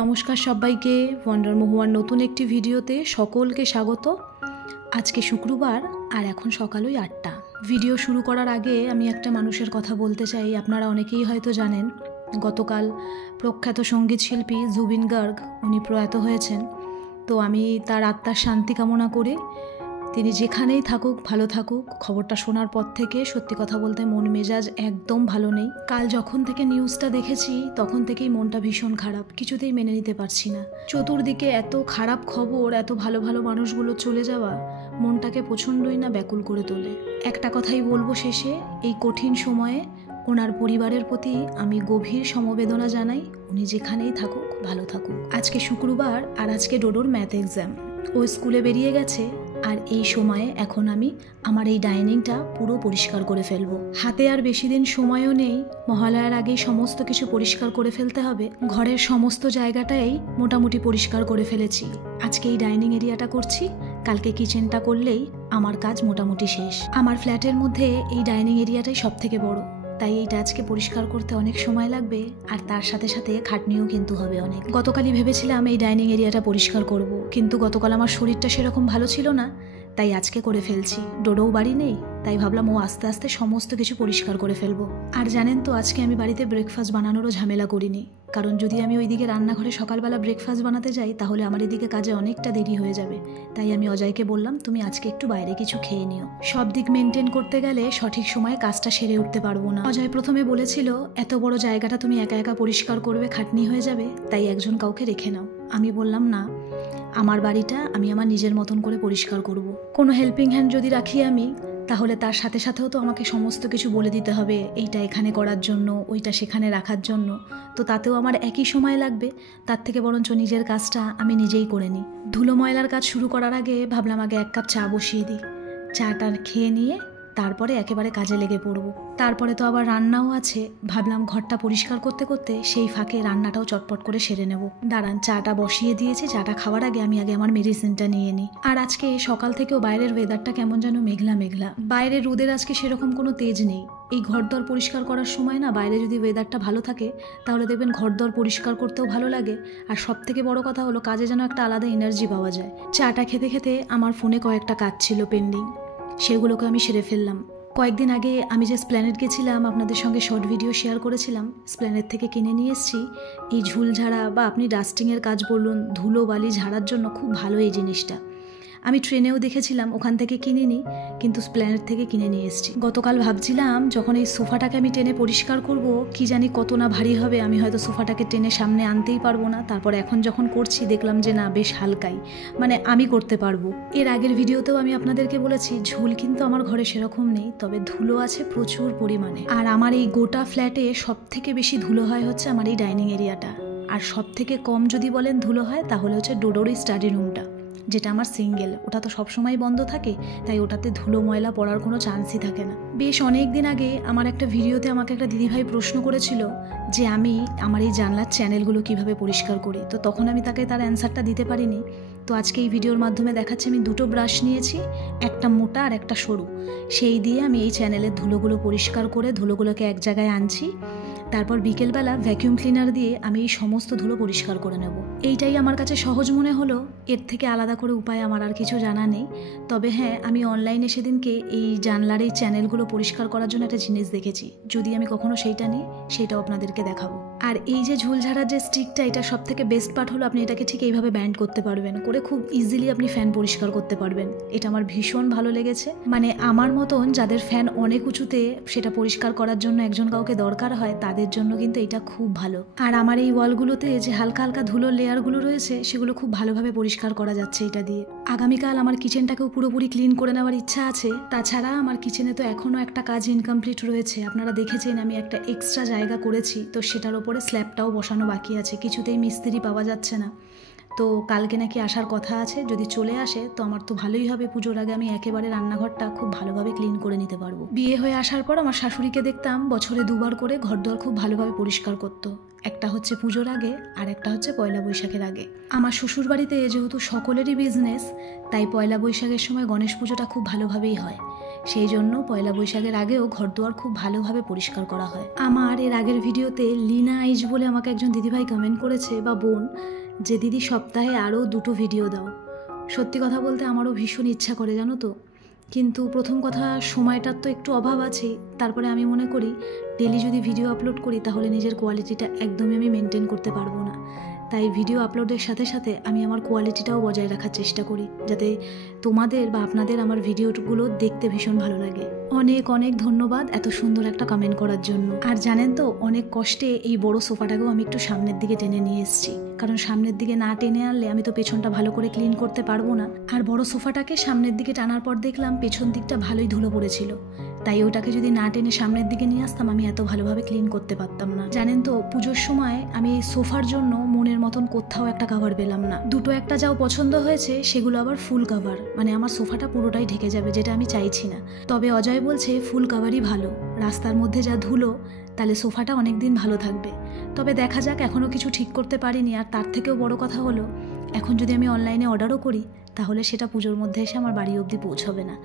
নমস্কার সবাইকে ওয়ান্ডার মহুয়ার নতুন একটি ভিডিওতে সকলকে স্বাগত। আজকে শুক্রবার আর এখন সকাল 8টা। ভিডিও শুরু করার আগে আমি একটা মানুষের কথা বলতে চাই। আপনারা অনেকেই হয়তো জানেন, গতকাল প্রখ্যাত সঙ্গীত শিল্পী জুবিন গার্গ উনি প্রয়াত হয়েছেন। তো আমি তার আত্মার শান্তি কামনা করি। তিনি যেখানেই থাকুক ভালো থাকুক। খবরটা শোনার পর থেকে সত্যি কথা বলতে মন মেজাজ একদম ভালো নেই। কাল যখন থেকে নিউজটা দেখেছি তখন থেকেই মনটা ভীষণ খারাপ, কিছুতেই মেনে নিতে পারছি না। চতুর্দিকে এত খারাপ খবর, এত ভালো ভালো মানুষগুলো চলে যাওয়া মনটাকে প্রচণ্ডই না ব্যাকুল করে তোলে। একটা কথাই বলবো শেষে, এই কঠিন সময়ে ওনার পরিবারের প্রতি আমি গভীর সমবেদনা জানাই। উনি যেখানেই থাকুক ভালো থাকুক। আজকে শুক্রবার আর আজকে ডোডোর ম্যাথ এক্সাম। ও স্কুলে বেরিয়ে গেছে আর এই সময়ে এখন আমি আমার এই ডাইনিংটা পুরো পরিষ্কার করে ফেলবো। হাতে আর বেশি দিন সময়ও নেই, মহালয়ার আগেই সমস্ত কিছু পরিষ্কার করে ফেলতে হবে। ঘরের সমস্ত জায়গাটাই মোটামুটি পরিষ্কার করে ফেলেছি। আজকে এই ডাইনিং এরিয়াটা করছি, কালকে কিচেনটা করলেই আমার কাজ মোটামুটি শেষ। আমার ফ্ল্যাটের মধ্যে এই ডাইনিং এরিয়াটাই সব থেকে বড়, তাই এইটা আজকে পরিষ্কার করতে অনেক সময় লাগবে আর তার সাথে সাথে খাটনিও কিন্তু হবে অনেক। গতকালই ভেবেছিলাম এই ডাইনিং এরিয়াটা পরিষ্কার করব, কিন্তু গতকাল আমার শরীরটা সেরকম ভালো ছিল না, তাই আজকে করে ফেলছি। ডোডোও বাড়ি নেই, তাই ভাবলাম ও আস্তে আস্তে সমস্ত কিছু পরিষ্কার করে ফেলবো। আর জানেন তো, আজকে আমি বাড়িতে ব্রেকফাস্ট বানানোরও ঝামেলা করিনি, কারণ যদি আমি ওইদিকে রান্নাঘরে সকালবেলা ব্রেকফাস্ট বানাতে যাই তাহলে আমার এদিকে কাজে অনেকটা দেরি হয়ে যাবে। তাই আমি অজয়কে বললাম, তুমি আজকে একটু বাইরে কিছু খেয়ে নিও। সব দিক মেনটেন করতে গেলে সঠিক সময়ে কাজটা সেরে উঠতে পারবো না। অজয় প্রথমে বলেছিল, এত বড় জায়গাটা তুমি একা একা পরিষ্কার করবে, খাটনি হয়ে যাবে, তাই একজন কাউকে রেখে নাও। আমি বললাম না, আমার বাড়িটা আমি আমার নিজের মতন করে পরিষ্কার করব। কোনো হেল্পিং হ্যান্ড যদি রাখি আমি, তাহলে তার সাথে সাথেও তো আমাকে সমস্ত কিছু বলে দিতে হবে, এইটা এখানে করার জন্য, ওইটা সেখানে রাখার জন্য। তো তাতেও আমার একই সময় লাগবে। তার থেকে বরঞ্চ নিজের কাজটা আমি নিজেই করে নিই। ধুলো ময়লার কাজ শুরু করার আগে ভাবলাম আগে 1 কাপ চা বসিয়ে দিই। চাটা খেয়ে নিয়ে তারপরে একেবারে কাজে লেগে পড়ব। তারপরে তো আবার রান্নাও আছে। ভাবলাম ঘরটা পরিষ্কার করতে করতে সেই ফাঁকে রান্নাটাও চটপট করে সেরে নেব। দাঁড়ান, চাটা বসিয়ে দিয়েছি, চাটা খাওয়ার আগে আমি আমার মেডিসিনটা নিয়ে নিই। আর আজকে সকাল থেকেও বাইরের ওয়েদারটা কেমন যেন মেঘলা মেঘলা। বাইরের রোদের আজকে সেরকম কোনো তেজ নেই। এই ঘরদর পরিষ্কার করার সময় না, বাইরে যদি ওয়েদারটা ভালো থাকে তাহলে দেখবেন ঘরদর পরিষ্কার করতেও ভালো লাগে। আর সব থেকে বড় কথা হলো, কাজে যেন একটা আলাদা এনার্জি পাওয়া যায়। চাটা খেতে খেতে আমার ফোনে কয়েকটা কাজ ছিল পেন্ডিং, সেগুলোকে আমি সেরে ফেললাম। কয়েকদিন আগে আমি যে স্প্ল্যানেট গেছিলাম, আপনাদের সঙ্গে শর্ট ভিডিও শেয়ার করেছিলাম। স্প্ল্যানেট থেকে কিনে নিয়ে এসেছি এই ঝুল ঝাড়া বা আপনি ডাস্টিংয়ের কাজ বলুন, ধুলো বালি ঝাড়ার জন্য খুব ভালো এই জিনিসটা। আমি ট্রেনেও দেখেছিলাম, ওখান থেকে কিনিনি, কিন্তু স্প্ল্যানেট থেকে কিনে নিয়ে এসেছি। গতকাল ভাবছিলাম যখন এই সোফাটাকে আমি টেনে পরিষ্কার করব, কি জানি কত না ভারী হবে, আমি হয়তো সোফাটাকে টেনে সামনে আনতেই পারবো না। তারপর এখন যখন করছি দেখলাম যে না, বেশ হালকাই, মানে আমি করতে পারবো। এর আগের ভিডিওতেও আমি আপনাদেরকে বলেছি, ঝুল কিন্তু আমার ঘরে সেরকম নেই, তবে ধুলো আছে প্রচুর পরিমাণে। আর আমার এই গোটা ফ্ল্যাটে সব থেকে বেশি ধুলো হয় হচ্ছে আমার এই ডাইনিং এরিয়াটা। আর সব থেকে কম যদি বলেন ধুলো হয়, তাহলে হচ্ছে ডোডোর এই স্টাডি রুমটা, যেটা আমার সিঙ্গেল। ওটা তো সবসময় বন্ধ থাকে, তাই ওটাতে ধুলো ময়লা পড়ার কোনো চান্সই থাকে না। বেশ অনেক দিন আগে আমার একটা ভিডিওতে আমাকে একটা দিদিভাই প্রশ্ন করেছিল যে আমি আমার এই জানলার চ্যানেলগুলো কিভাবে পরিষ্কার করি। তো তখন আমি তাকে তার অ্যান্সারটা দিতে পারিনি। তো আজকে এই ভিডিওর মাধ্যমে দেখাচ্ছি, আমি 2টো ব্রাশ নিয়েছি, একটা মোটা আর একটা সরু। সেই দিয়ে আমি এই চ্যানেলের ধুলোগুলো পরিষ্কার করে ধুলোগুলোকে এক জায়গায় আনছি। তারপর বিকেলবেলা ভ্যাকিউম ক্লিনার দিয়ে আমি এই সমস্ত ধুলো পরিষ্কার করে নেব। এইটাই আমার কাছে সহজ মনে হলো। এর থেকে আলাদা করে উপায় আমার আর কিছু জানা নেই। তবে হ্যাঁ, আমি অনলাইনে সেদিনকে এই জানলার এই চ্যানেলগুলো পরিষ্কার করার জন্য একটা জিনিস দেখেছি। যদি আমি কখনো সেইটা নিই, সেটাও আপনাদেরকে দেখাবো। আর এই যে ঝুল ঝাড়ার যে স্টিকটা, এটা সব থেকে বেস্ট পার্ট হলো, আপনি এটাকে ঠিক এইভাবে ব্যান্ড করতে পারবেন, করে খুব ইজিলি আপনি ফ্যান পরিষ্কার করতে পারবেন। এটা আমার ভীষণ ভালো লেগেছে। মানে আমার মতন যাদের ফ্যান অনেক উঁচুতে, সেটা পরিষ্কার করার জন্য একজন কাউকে দরকার হয়, তাদের জন্য কিন্তু এটা খুব ভালো। আর আমার এই ওয়ালগুলোতে যে হালকা হালকা ধুলোর লেয়ারগুলো রয়েছে, সেগুলো খুব ভালোভাবে পরিষ্কার করা যাচ্ছে এটা দিয়ে। আগামীকাল আমার কিচেনটাকেও পুরোপুরি ক্লিন করে নেওয়ার ইচ্ছা আছে। তাছাড়া আমার কিচেনে তো এখনও একটা কাজ ইনকমপ্লিট রয়েছে। আপনারা দেখেছেন আমি একটা এক্সট্রা জায়গা করেছি, তো সেটার ওপরে স্ল্যাবটাও বসানো বাকি আছে। কিছুতেই মিস্ত্রি পাওয়া যাচ্ছে না। তো কালকে নাকি আসার কথা আছে, যদি চলে আসে তো আমার তো ভালোই হবে। পুজোর আগে আমি একেবারে রান্নাঘরটা খুব ভালোভাবে ক্লিন করে নিতে পারবো। বিয়ে হয়ে আসার পর আমার শাশুড়িকে দেখতাম বছরে 2বার করে ঘরদোর খুব ভালোভাবে পরিষ্কার করতো। একটা হচ্ছে পুজোর আগে আর একটা হচ্ছে পয়লা বৈশাখের আগে। আমার শ্বশুর বাড়িতে যেহেতু সকলেরই বিজনেস, তাই পয়লা বৈশাখের সময় গণেশ পুজোটা খুব ভালোভাবেই হয়। সেই জন্য পয়লা বৈশাখের আগেও ঘরদুয়ার খুব ভালোভাবে পরিষ্কার করা হয়। আমার এর আগের ভিডিওতে লিনা আইজ বলে আমাকে একজন দিদিভাই কমেন্ট করেছে বা বোন, যে দিদি সপ্তাহে আরও 2টো ভিডিও দাও। সত্যি কথা বলতে আমারও ভীষণ ইচ্ছা করে জানো তো, কিন্তু প্রথম কথা সময়টার তো একটু অভাব আছে। তারপরে আমি মনে করি ডেলি যদি ভিডিও আপলোড করি তাহলে নিজের কোয়ালিটিটা একদমই আমি মেনটেন করতে পারবো না। তাই ভিডিও আপলোডের সাথে সাথে আমি আমার কোয়ালিটিটাও বজায় রাখার চেষ্টা করি, যাতে তোমাদের বা আপনাদের আমার ভিডিওগুলো দেখতে ভীষণ ভালো লাগে। অনেক অনেক ধন্যবাদ এত সুন্দর একটা কমেন্ট করার জন্য। আর জানেন তো, অনেক কষ্টে এই বড় সোফাটাকেও আমি একটু সামনের দিকে টেনে নিয়ে এসেছি, কারণ সামনের দিকে না টেনে আনলে আমি তো পেছনটা ভালো করে ক্লিন করতে পারবো না। আর বড় সোফাটাকে সামনের দিকে টানার পর দেখলাম পেছন দিকটা ভালোই ধুলো পড়েছিল, তাই ওটাকে যদি না টেনে সামনের দিকে নিয়ে আসতাম আমি এত ভালোভাবে ক্লিন করতে পারতাম না। জানেন তো, পুজোর সময় আমি এই সোফার জন্য মনের মতন কোথাও একটা কভার পেলাম না। দুটো একটা যাও পছন্দ হয়েছে সেগুলো আবার ফুল কভার, মানে আমার সোফাটা পুরোটাই ঢেকে যাবে, যেটা আমি চাইছি না। তবে অজয় বলছে ফুল কভারই ভালো, রাস্তার মধ্যে যা ধুলো, তাহলে সোফাটা অনেক দিন ভালো থাকবে। তবে দেখা যাক, এখনও কিছু ঠিক করতে পারিনি। আর তার থেকেও বড় কথা হলো, এখন যদি আমি অনলাইনে অর্ডারও করি তাহলে সেটা পুজোর মধ্যে এসে আমার বাড়ি অবধি পৌঁছবে না।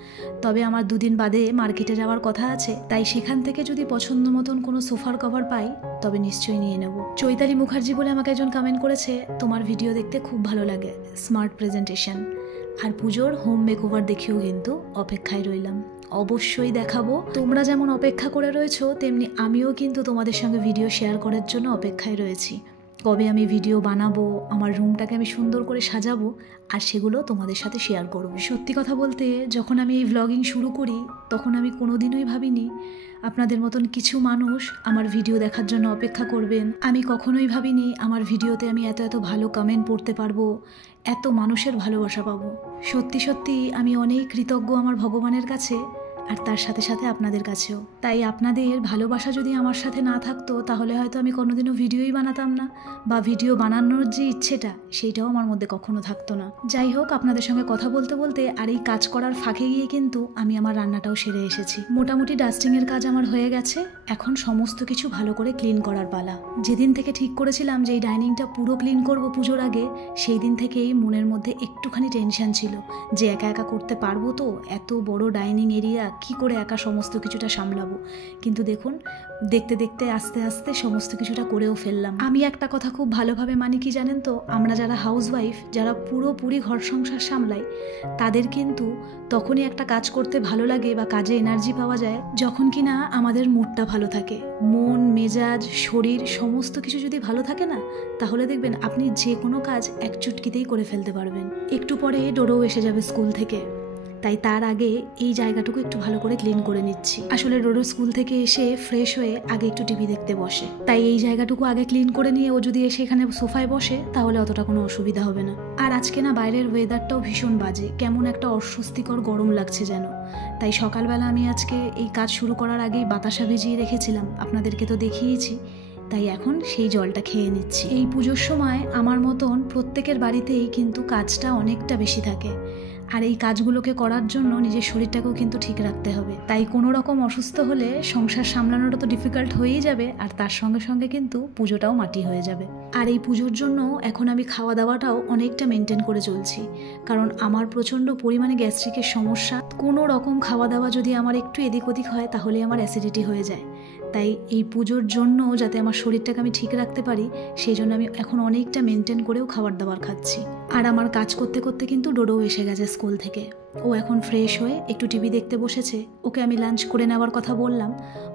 তবে আমার 2 দিন বাদে মার্কেটে যাওয়ার কথা আছে, তাই সেখান থেকে যদি পছন্দ মতন কোনো সোফার কভার পাই তবে নিশ্চয়ই নিয়ে নেব। চৈতালি মুখার্জি বলে আমাকে একজন কমেন্ট করেছে, তোমার ভিডিও দেখতে খুব ভালো লাগে, স্মার্ট প্রেজেন্টেশন। আর পুজোর হোম মেকওভার দেখেও কিন্তু অপেক্ষায় রইলাম। অবশ্যই দেখাবো। তোমরা যেমন অপেক্ষা করে রয়েছো, তেমনি আমিও কিন্তু তোমাদের সঙ্গে ভিডিও শেয়ার করার জন্য অপেক্ষায় রয়েছি। কবে আমি ভিডিও বানাবো, আমার রুমটাকে আমি সুন্দর করে সাজাবো আর সেগুলো তোমাদের সাথে শেয়ার করব। সত্যি কথা বলতে, যখন আমি এই ভ্লগিং শুরু করি তখন আমি কোনোদিনই ভাবিনি আপনাদের মতন কিছু মানুষ আমার ভিডিও দেখার জন্য অপেক্ষা করবেন। আমি কখনোই ভাবিনি আমার ভিডিওতে আমি এত এত ভালো কমেন্ট পড়তে পারবো, এত মানুষের ভালোবাসা পাবো। সত্যি সত্যি আমি অনেক কৃতজ্ঞ আমার ভগবানের কাছে, আর তার সাথে সাথে আপনাদের কাছেও। তাই আপনাদের ভালোবাসা যদি আমার সাথে না থাকতো তাহলে হয়তো আমি কোনোদিনও ভিডিওই বানাতাম না, বা ভিডিও বানানোর যে ইচ্ছেটা সেইটাও আমার মধ্যে কখনো থাকতো না। যাই হোক, আপনাদের সঙ্গে কথা বলতে বলতে আর এই কাজ করার ফাঁকে গিয়ে কিন্তু আমি আমার রান্নাটাও সেরে এসেছি। মোটামুটি ডাস্টিংয়ের কাজ আমার হয়ে গেছে, এখন সমস্ত কিছু ভালো করে ক্লিন করার পালা। যেদিন থেকে ঠিক করেছিলাম যে এই ডাইনিংটা পুরো ক্লিন করব পুজোর আগে, সেই দিন থেকেই মনের মধ্যে একটুখানি টেনশন ছিল যে একা একা করতে পারবো তো, এত বড় ডাইনিং এরিয়া কি করে একা সমস্ত কিছুটা সামলাবো। কিন্তু দেখুন, দেখতে দেখতে আস্তে আস্তে সমস্ত কিছুটা করেও ফেললাম। আমি একটা কথা খুব ভালোভাবে মানি, কি জানেন তো, আমরা যারা হাউসওয়াইফ, যারা পুরোপুরি ঘর সংসার সামলাই, তাদের কিন্তু তখনই একটা কাজ করতে ভালো লাগে বা কাজে এনার্জি পাওয়া যায় যখন কিনা আমাদের মুডটা ভালো থাকে। মন মেজাজ শরীর সমস্ত কিছু যদি ভালো থাকে না, তাহলে দেখবেন আপনি যে কোনো কাজ এক চুটকিতেই করে ফেলতে পারবেন। একটু পরে ডোরও এসে যাবে স্কুল থেকে, তাই তার আগে এই জায়গাটুকু একটু ভালো করে ক্লিন করে নিচ্ছি। আসলে রোডো স্কুল থেকে এসে ফ্রেশ হয়ে আগে একটু টিভি দেখতে বসে, তাই এই জায়গাটুকু আগে ক্লিন করে নিয়ে ও যদি এসে এখানে সোফায় বসে তাহলে অতটা কোনো অসুবিধা হবে না। আর আজকে না বাইরের ওয়েদারটাও ভীষণ বাজে, কেমন একটা অস্বস্তিকর গরম লাগছে যেন। তাই সকালবেলা আমি আজকে এই কাজ শুরু করার আগেই বাতাসা ভিজিয়ে রেখেছিলাম, আপনাদেরকে তো দেখিয়েছি। তাই এখন সেই জলটা খেয়ে নিচ্ছি। এই পুজোর সময় আমার মতন প্রত্যেকের বাড়িতেই কিন্তু কাজটা অনেকটা বেশি থাকে, আর এই কাজগুলোকে করার জন্য নিজের শরীরটাকেও কিন্তু ঠিক রাখতে হবে। তাই কোনো রকম অসুস্থ হলে সংসার সামলানোটা তো ডিফিকাল্ট হয়েই যাবে, আর তার সঙ্গে সঙ্গে কিন্তু পুজোটাও মাটি হয়ে যাবে। আর এই পুজোর জন্য এখন আমি খাওয়া দাওয়াটাও অনেকটা মেনটেন করে চলছি, কারণ আমার প্রচণ্ড পরিমাণে গ্যাস্ট্রিকের সমস্যা। কোনো রকম খাওয়া দাওয়া যদি আমার একটু এদিক ওদিক হয় তাহলে আমার অ্যাসিডিটি হয়ে যায়। তাই এই পুজোর জন্য যাতে আমার শরীরটাকে আমি ঠিক রাখতে পারি, সেই জন্য আমি এখন অনেকটা মেনটেন করেও খাবার দাবার খাচ্ছি। আর আমার কাজ করতে করতে কিন্তু ডোডোও এসে গেছে স্কুল থেকে। ও এখন ফ্রেশ হয়ে একটু টিভি দেখতে বসেছে। ওকে আমি লাঞ্চ করে নেওয়ার কথা বললাম,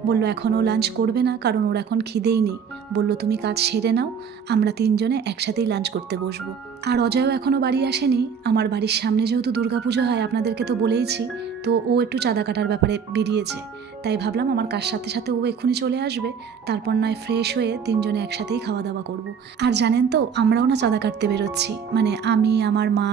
বললো এখনও লাঞ্চ করবে না, কারণ ওর এখন খিদেই নেই। বললো তুমি কাজ সেরে নাও, আমরা 3 জনে একসাথেই লাঞ্চ করতে বসবো। আর অজয়ও এখনও বাড়ি আসেনি। আমার বাড়ির সামনে যেহেতু দুর্গাপুজো হয়, আপনাদেরকে তো বলেইছি, তো ও একটু চাঁদা কাটার ব্যাপারে বেরিয়েছে। তাই ভাবলাম আমার কার সাথে সাথে ও এক্ষুনি চলে আসবে, তারপর নয় ফ্রেশ হয়ে 3 জনে একসাথেই খাওয়া দাওয়া করব। আর জানেন তো, আমরাও না চাঁদা কাটতে বেরোচ্ছি, মানে আমি, আমার মা,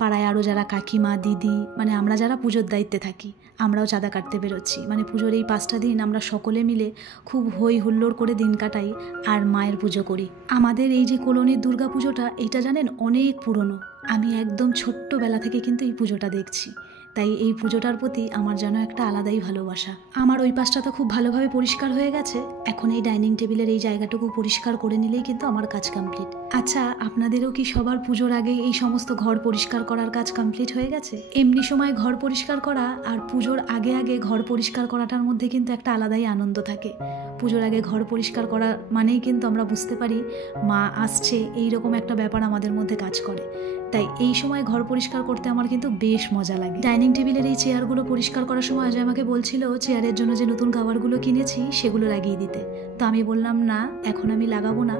পাড়ায় আরও যারা কাকিমা দিদি, মানে আমরা যারা পুজোর দায়িত্বে থাকি, আমরাও চাঁদা কাটতে বেরোচ্ছি। মানে পুজোর এই 5টা দিন আমরা সকলে মিলে খুব হই হুল্লোড় করে দিন কাটাই আর মায়ের পুজো করি। আমাদের এই যে কলোনির দুর্গা পুজোটা, এটা জানেন অনেক পুরনো। আমি একদম ছোট্টবেলা থেকে কিন্তু এই পুজোটা দেখছি। তাই এই পুজোটার প্রতি আমার যেন একটা আলাদাই ভালোবাসা। আমার ওই পাশটা তো খুব ভালোভাবে পরিষ্কার হয়ে গেছে, এখন এই ডাইনিং টেবিলের এই জায়গাটুকু পরিষ্কার করে নিলেই কিন্তু আমার কাজ কমপ্লিট। আচ্ছা, আপনাদেরও কি সবার পুজোর আগে এই সমস্ত ঘর পরিষ্কার করার কাজ কমপ্লিট হয়ে গেছে? এমনি সময় ঘর পরিষ্কার করা আর পুজোর আগে আগে ঘর পরিষ্কার করাটার মধ্যে কিন্তু একটা আলাদাই আনন্দ থাকে। পুজোর আগে ঘর পরিষ্কার করা মানেই কিন্তু আমরা বুঝতে পারি মা আসছে, এইরকম একটা ব্যাপার আমাদের মধ্যে কাজ করে। তাই এই সময় ঘর পরিষ্কার করতে আমার কিন্তু বেশ মজা লাগে। ডাইনিং টেবিলের এই চেয়ারগুলো পরিষ্কার করার সময় অজয় আমাকে বলছিল চেয়ারের জন্য যে নতুন কভারগুলো কিনেছি সেগুলো লাগিয়ে দিতে। তো আমি বললাম না, এখন আমি লাগাবো না,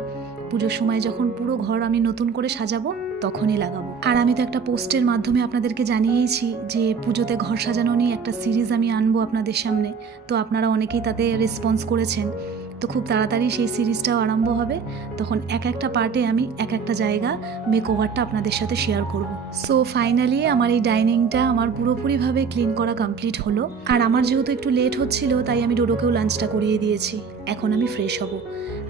পুজোর সময় যখন পুরো ঘর আমি নতুন করে সাজাবো তখনই লাগাবো। আর আমি তো একটা পোস্টের মাধ্যমে আপনাদেরকে জানিয়েইছি যে পুজোতে ঘর সাজানো নিয়ে একটা সিরিজ আমি আনবো আপনাদের সামনে। তো আপনারা অনেকেই তাতে রেসপন্স করেছেন, তো খুব তাড়াতাড়ি সেই সিরিজটাও আরম্ভ হবে। তখন এক একটা পার্টে আমি এক একটা জায়গা মেকওভারটা আপনাদের সাথে শেয়ার করব। সো ফাইনালি আমার এই ডাইনিংটা আমার পুরোপুরিভাবে ক্লিন করা কমপ্লিট হলো। আর আমার যেহেতু একটু লেট হচ্ছিল তাই আমি ডোডোকেও লাঞ্চটা করিয়ে দিয়েছি। এখন আমি ফ্রেশ হব।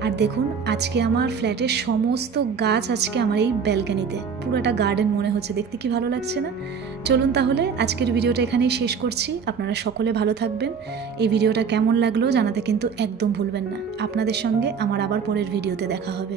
আর দেখুন, আজকে আমার ফ্ল্যাটের সমস্ত গাছ আজকে আমার এই ব্যালকনিতে, পুরো একটা গার্ডেন মনে হচ্ছে, দেখতে কি ভালো লাগছে না? চলুন তাহলে আজকের ভিডিওটা এখানেই শেষ করছি। আপনারা সকলে ভালো থাকবেন। এই ভিডিওটা কেমন লাগলো জানাতে কিন্তু একদম ভুলবেন না। আপনাদের সঙ্গে আমার আবার পরের ভিডিওতে দেখা হবে।